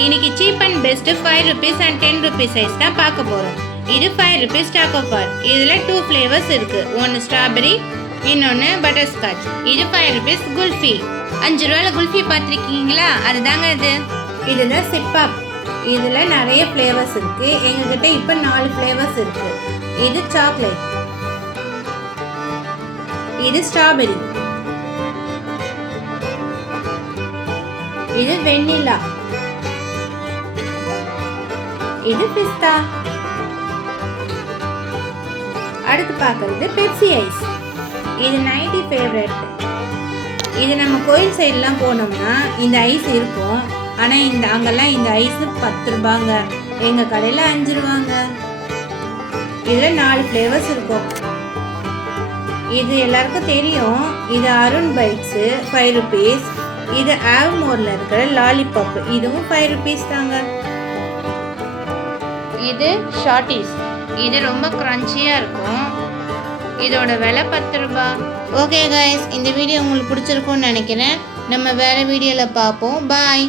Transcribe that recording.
இன்னைக்கு cheap and best 5 rupees and 10 rupees size தான் பார்க்க போகிறோம். இது 5 rupees choco bar. இதில் 2 flavors இருக்குது. ஒன்று ஸ்ட்ராபெரி, இன்னொன்று பட்டர்ஸ்காட்ச். இது 5 rupees குல்ஃபி. 5 ரூபாயில் குல்ஃபி பார்த்துருக்கீங்களா? அதுதாங்க இது. இதுதான் சிப்பாப். இதில் நிறைய ஃப்ளேவர்ஸ் இருக்குது. எங்ககிட்ட இப்போ 4 ஃப்ளேவர்ஸ் இருக்குது. இது சாக்லேட், இது ஸ்ட்ராபெரி, இது வெண்ணிலா, இது பிஸ்தா. அடுத்து பார்க்கறது பெப்சி ஐஸ். இது 90 ஃபேவரட். இது நம்ம கோயில் சைட்லாம் போனோம்னா இந்த ஐஸ் இருக்கும். ஆனால் அங்கெல்லாம் இந்த ஐஸ் 10 ரூபாங்க. எங்கள் கடையில் 5 ரூபாங்க. இதில் 4 ஃப்ளேவர்ஸ் இருக்கும். இது எல்லாருக்கும் தெரியும். இது அருண் பைட்ஸு 5 rupees. இது ஆவ்மோரில் இருக்கிற லாலிபாப். இதுவும் 5 rupees தாங்க. இது ஷார்ட்டீஸ். இது ரொம்ப க்ரன்ச்சியாக இருக்கும். இதோட விலை 10 ரூபா. ஓகே கைஸ், இந்த வீடியோ உங்களுக்கு பிடிச்சிருக்கும்னு நினைக்கிறேன். நம்ம வேறு வீடியோவில் பார்ப்போம். பாய்.